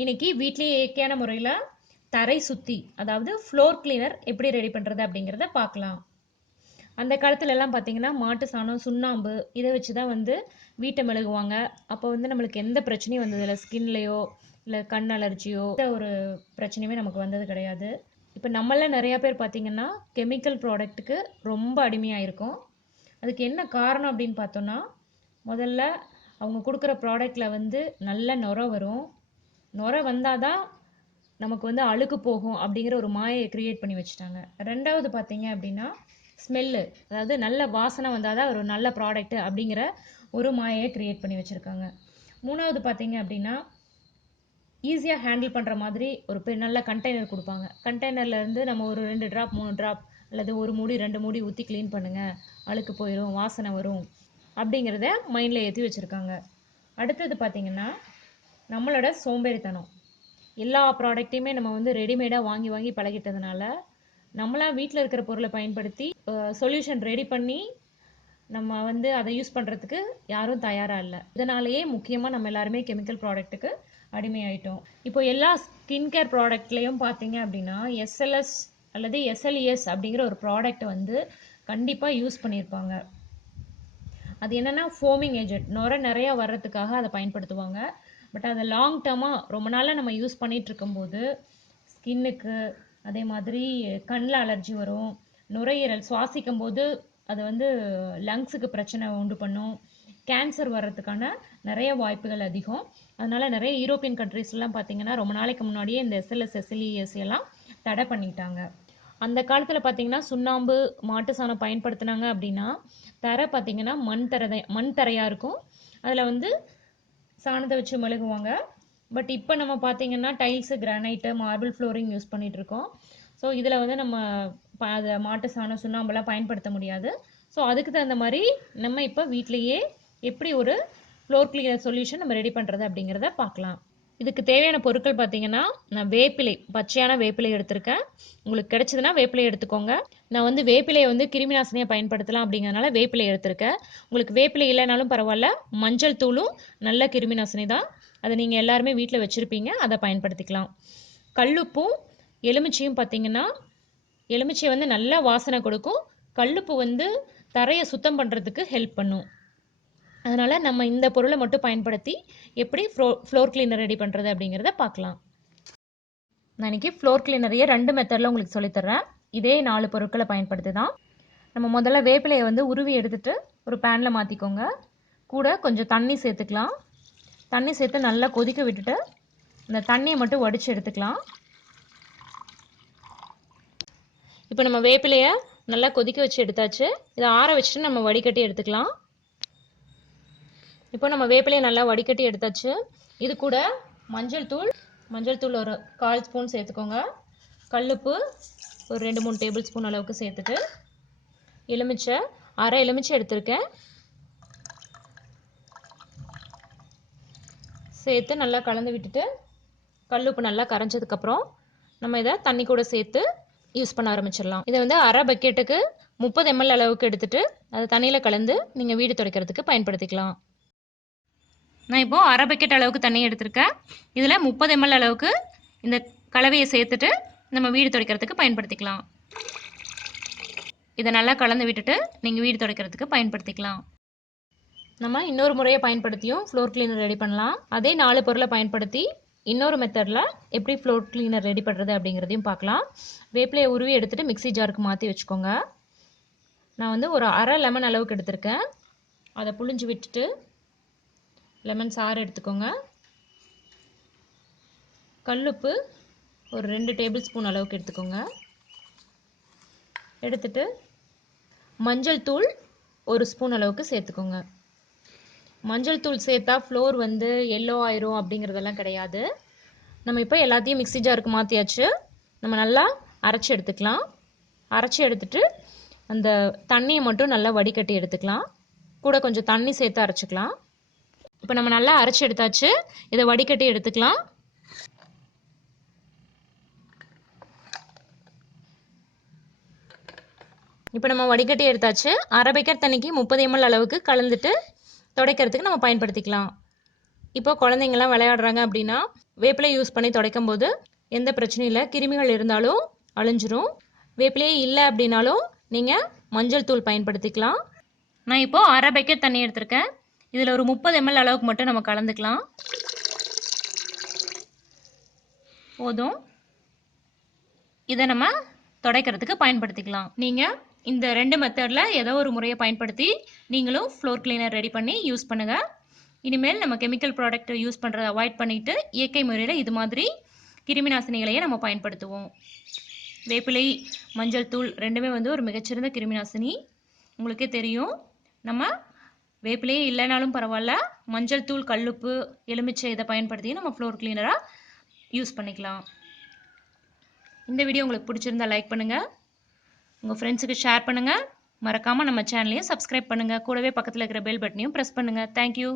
இன்னைக்கு வீட்லயே இயற்கையான முறையில் தரை சுத்தி அதாவது ஃப்ளோர் கிளீனர் எப்படி ரெடி பண்ணுறது அப்படிங்கிறத பார்க்கலாம். அந்த காலத்துல எல்லாம் பார்த்தீங்கன்னா மாட்டு சாணம் சுண்ணாம்பு இதை வச்சு தான் வீட்டை மெழுகுவாங்க. அப்போ நம்மளுக்கு எந்த பிரச்சனையும் வந்ததில்லை, ஸ்கின்லையோ இல்லை கண் அலர்ஜியோ எந்த ஒரு பிரச்சனையுமே நமக்கு வந்தது கிடையாது. இப்போ நம்மள நிறையா பேர் பார்த்தீங்கன்னா கெமிக்கல் ப்ராடக்ட்டுக்கு ரொம்ப அடிமையாக இருக்கும். அதுக்கு என்ன காரணம் அப்படின்னு பார்த்தோன்னா, முதல்ல அவங்க கொடுக்குற ப்ராடக்டில் நல்ல நுரை வரும். நுரை வந்தால் தான் நமக்கு அழுக்கு போகும் அப்படிங்கிற ஒரு மாயை க்ரியேட் பண்ணி வச்சுட்டாங்க. ரெண்டாவது பார்த்தீங்க அப்படின்னா ஸ்மெல்லு, அதாவது நல்ல வாசனை வந்தால் தான் ஒரு நல்ல ப்ராடக்ட் அப்படிங்கிற ஒரு மாயையை க்ரியேட் பண்ணி வச்சுருக்காங்க. மூணாவது பார்த்தீங்க அப்படின்னா ஈஸியாக ஹேண்டில் பண்ணுற மாதிரி ஒரு நல்ல கண்டெய்னர் கொடுப்பாங்க. கண்டெய்னர்லேருந்து நம்ம ஒரு 2 ட்ராப் 3 ட்ராப் அல்லது ஒரு மூடி 2 மூடி ஊற்றி க்ளீன் பண்ணுங்கள், அழுக்கு போயிடும், வாசனை வரும் அப்படிங்கிறத மைண்டில் ஏற்றி வச்சுருக்காங்க. அடுத்தது பார்த்திங்கன்னா நம்மளோட சோம்பேறித்தனம். எல்லா ப்ராடக்ட்டையுமே நம்ம ரெடிமேடாக வாங்கி வாங்கி பழகிட்டதுனால நம்மளாம் வீட்டில் இருக்கிற பொருளை பயன்படுத்தி சொல்யூஷன் ரெடி பண்ணி நம்ம அதை யூஸ் பண்ணுறதுக்கு யாரும் தயாராக இல்லை. இதனாலேயே முக்கியமாக நம்ம எல்லாருமே கெமிக்கல் ப்ராடக்ட்டுக்கு அடிமையாயிட்டோம். இப்போ எல்லா ஸ்கின் கேர் ப்ராடக்ட்லேயும் பார்த்தீங்க அப்படின்னா எஸ்எல்எஸ் அல்லது எஸ்எல்இஎஸ் அப்படிங்கிற ஒரு ப்ராடக்ட் கண்டிப்பாக யூஸ் பண்ணியிருப்பாங்க. அது என்னென்னா ஃபோமிங் ஏஜென்ட், நுரை நிறையா வர்றதுக்காக அதை பயன்படுத்துவாங்க. பட் அதை லாங் டேர்மாக ரொம்ப நாளாக நம்ம யூஸ் பண்ணிகிட்டு இருக்கும்போது ஸ்கின்னுக்கு, அதே மாதிரி கண்ணில் அலர்ஜி வரும், நுரையீரல் சுவாசிக்கும் போது அது லங்ஸுக்கு பிரச்சனை உண்டு பண்ணும், கேன்சர் வர்றதுக்கான நிறைய வாய்ப்புகள் அதிகம். அதனால் நிறைய யூரோப்பியன் கண்ட்ரீஸ்லாம் பார்த்திங்கன்னா ரொம்ப நாளைக்கு முன்னாடியே இந்த எஸ்எல்எஸ் எஸ்எல்இஎஸ் எல்லாம் தடை பண்ணிட்டாங்க. அந்த காலத்தில் பார்த்திங்கன்னா சுண்ணாம்பு மாட்டு சாணம் பயன்படுத்தினாங்க அப்படின்னா தரை பார்த்திங்கன்னா மண் தரையாக இருக்கும். அதில் சாணத்தை வச்சு மெழுகுவாங்க. பட் இப்போ நம்ம பார்த்திங்கன்னா tiles, granite, marble flooring use பண்ணிகிட்ருக்கோம். ஸோ இதில் நம்ம அதை மாட்டு சாணம் சுண்ணாம்பெல்லாம் பயன்படுத்த முடியாது. ஸோ அதுக்கு தகுந்த மாதிரி நம்ம இப்போ வீட்டிலையே எப்படி ஒரு ஃப்ளோர் கிளீனர் சொல்யூஷன் நம்ம ரெடி பண்ணுறது அப்படிங்கிறத பார்க்கலாம். இதுக்கு தேவையான பொருட்கள் பார்த்தீங்கன்னா, நான் வேப்பிலை, பச்சையான வேப்பிலை எடுத்திருக்கேன். உங்களுக்கு கிடைச்சதுன்னா வேப்பிலை எடுத்துக்கோங்க. நான் வேப்பிலையை கிருமி நாசினியாக பயன்படுத்தலாம் அப்படிங்கிறதுனால வேப்பிலை எடுத்திருக்கேன். உங்களுக்கு வேப்பிலை இல்லைனாலும் பரவாயில்ல, மஞ்சள் தூளும் நல்ல கிருமி நாசினி தான். அதை நீங்கள் எல்லாருமே வீட்டில் வச்சுருப்பீங்க, அதை பயன்படுத்திக்கலாம். கல்லுப்பும் எலுமிச்சையும் பார்த்தீங்கன்னா, எலுமிச்சை நல்லா வாசனை கொடுக்கும், கல்லுப்பு தரையை சுத்தம் பண்ணுறதுக்கு ஹெல்ப் பண்ணும். அதனால் நம்ம இந்த பொருளை மட்டும் பயன்படுத்தி எப்படி ஃப்ளோர் கிளீனர் ரெடி பண்ணுறது அப்படிங்கிறத பார்க்கலாம். நான் இன்றைக்கி ஃப்ளோர் கிளீனரையே 2 மெத்தடில் உங்களுக்கு சொல்லித்தர்றேன். இதே 4 பொருட்களை பயன்படுத்தி தான். நம்ம முதல்ல வேப்பிலையை உருவி எடுத்துகிட்டு ஒரு பேனில் மாற்றிக்கோங்க. கூட கொஞ்சம் தண்ணி சேர்த்துக்கலாம். தண்ணி சேர்த்து நல்லா கொதிக்க விட்டுட்டு இந்த தண்ணியை மட்டும் வடித்து எடுத்துக்கலாம். இப்போ நம்ம வேப்பிலையை நல்லா கொதிக்க வச்சு எடுத்தாச்சு. இதை ஆற வச்சுட்டு நம்ம வடிகட்டி எடுத்துக்கலாம். இப்போ நம்ம வேப்பிலையை நல்லா வடிகட்டி எடுத்தாச்சு. இது கூட மஞ்சள் தூள் ஒரு 1/4 ஸ்பூன் சேர்த்துக்கோங்க. கல்லுப்பு ஒரு 2-3 டேபிள் ஸ்பூன் அளவுக்கு சேர்த்துட்டு, எலுமிச்சை அரை எலுமிச்சை எடுத்திருக்கேன், சேர்த்து நல்லா கலந்து விட்டுட்டு கல்லுப்பு நல்லா கரைஞ்சதுக்கப்புறம் நம்ம இதை தண்ணி கூட சேர்த்து யூஸ் பண்ண ஆரம்பிச்சிடலாம். இதை அரை பக்கெட்டுக்கு 30 ml அளவுக்கு எடுத்துட்டு அதை தண்ணியில் கலந்து நீங்கள் வீடு துடைக்கிறதுக்கு பயன்படுத்திக்கலாம். நான் இப்போது அரை பக்கெட் அளவுக்கு தண்ணி எடுத்திருக்கேன். இதில் 30 ml அளவுக்கு இந்த கலவையை சேர்த்துட்டு நம்ம வீடு துடைக்கிறதுக்கு பயன்படுத்திக்கலாம். இதை நல்லா கலந்து விட்டுட்டு நீங்கள் வீடு துடைக்கிறதுக்கு பயன்படுத்திக்கலாம். நம்ம இன்னொரு முறையை பயன்படுத்தியும் ஃப்ளோர் கிளீனர் ரெடி பண்ணலாம். அதே 4 பொருளை பயன்படுத்தி இன்னொரு மெத்தடில் எப்படி ஃப்ளோர் கிளீனர் ரெடி பண்ணுறது அப்படிங்கிறதையும் பார்க்கலாம். வேப்பிலையை உருவி எடுத்துகிட்டு மிக்ஸி ஜாருக்கு மாற்றி வச்சுக்கோங்க. நான் ஒரு அரை லெமன் அளவுக்கு எடுத்திருக்கேன். அதை புழிஞ்சு விட்டுட்டு லெமன் சாறு எடுத்துக்கோங்க. கல்லுப்பு ஒரு 2 டேபிள் ஸ்பூன் அளவுக்கு எடுத்துக்கோங்க. எடுத்துட்டு மஞ்சள் தூள் 1 ஸ்பூன் அளவுக்கு சேர்த்துக்கோங்க. மஞ்சள் தூள் சேர்த்தா ஃப்ளோர் எல்லோ ஆயிரும் அப்படிங்கிறதெல்லாம் கிடையாது. நம்ம இப்போ எல்லாத்தையும் மிக்ஸி ஜாருக்கு மாற்றியாச்சு. நம்ம நல்லா அரைச்சி எடுத்துக்கலாம். அரைச்சி எடுத்துட்டு அந்த தண்ணியை மட்டும் நல்லா வடிகட்டி எடுத்துக்கலாம். கூட கொஞ்சம் தண்ணி சேர்த்து அரைச்சிக்கலாம். இப்போ நம்ம நல்லா அரைச்சி எடுத்தாச்சு. இதை வடிகட்டி எடுத்துக்கலாம். இப்போ நம்ம வடிகட்டி எடுத்தாச்சு. அரை பக்கெட் தண்ணிக்கு 30 ml அளவுக்கு கலந்துட்டு துடைக்கிறதுக்கு நம்ம பயன்படுத்திக்கலாம். இப்போ குழந்தைங்கலாம் விளையாடுறாங்க அப்படின்னா வேப்பிலையை யூஸ் பண்ணி துடைக்கும் போது எந்த பிரச்சனையும் இல்லை, கிருமிகள் இருந்தாலும் அழிஞ்சிரும். வேப்பிலையே இல்லை அப்படின்னாலும் நீங்கள் மஞ்சள் தூள் பயன்படுத்திக்கலாம். நான் இப்போ அரை பக்கெட் தண்ணி எடுத்திருக்கேன். இதில் ஒரு 30 ml அளவுக்கு மட்டும் நம்ம கலந்துக்கலாம். போதும். இதை நம்ம துடைக்கிறதுக்கு பயன்படுத்திக்கலாம். நீங்கள் இந்த 2 மெத்தடில் ஏதோ ஒரு முறையை பயன்படுத்தி நீங்களும் ஃப்ளோர் கிளீனர் ரெடி பண்ணி யூஸ் பண்ணுங்கள். இனிமேல் நம்ம கெமிக்கல் ப்ராடக்ட்டை யூஸ் பண்ணுறதை அவாய்ட் பண்ணிவிட்டு இயற்கை முறையில் இது மாதிரி கிருமி நாசினிகளையே நம்ம பயன்படுத்துவோம். வேப்பிலை, மஞ்சள் தூள் ரெண்டுமே வந்து ஒரு மிகச்சிறந்த கிருமி நாசினி. உங்களுக்கே தெரியும். நம்ம வேப்பிலையே இல்லைனாலும் பரவாயில்ல, மஞ்சள் தூள், கல்லுப்பு, எலுமிச்சை இதை பயன்படுத்தி நம்ம ஃப்ளோர் கிளீனராக யூஸ் பண்ணிக்கலாம். இந்த வீடியோ உங்களுக்கு பிடிச்சிருந்தா லைக் பண்ணுங்கள், உங்கள் ஃப்ரெண்ட்ஸுக்கு ஷேர் பண்ணுங்கள், மறக்காமல் நம்ம சேனலையும் சப்ஸ்கிரைப் பண்ணுங்கள். கூடவே பக்கத்தில் இருக்கிற பெல் பட்டனையும் ப்ரெஸ் பண்ணுங்கள். தேங்க்யூ.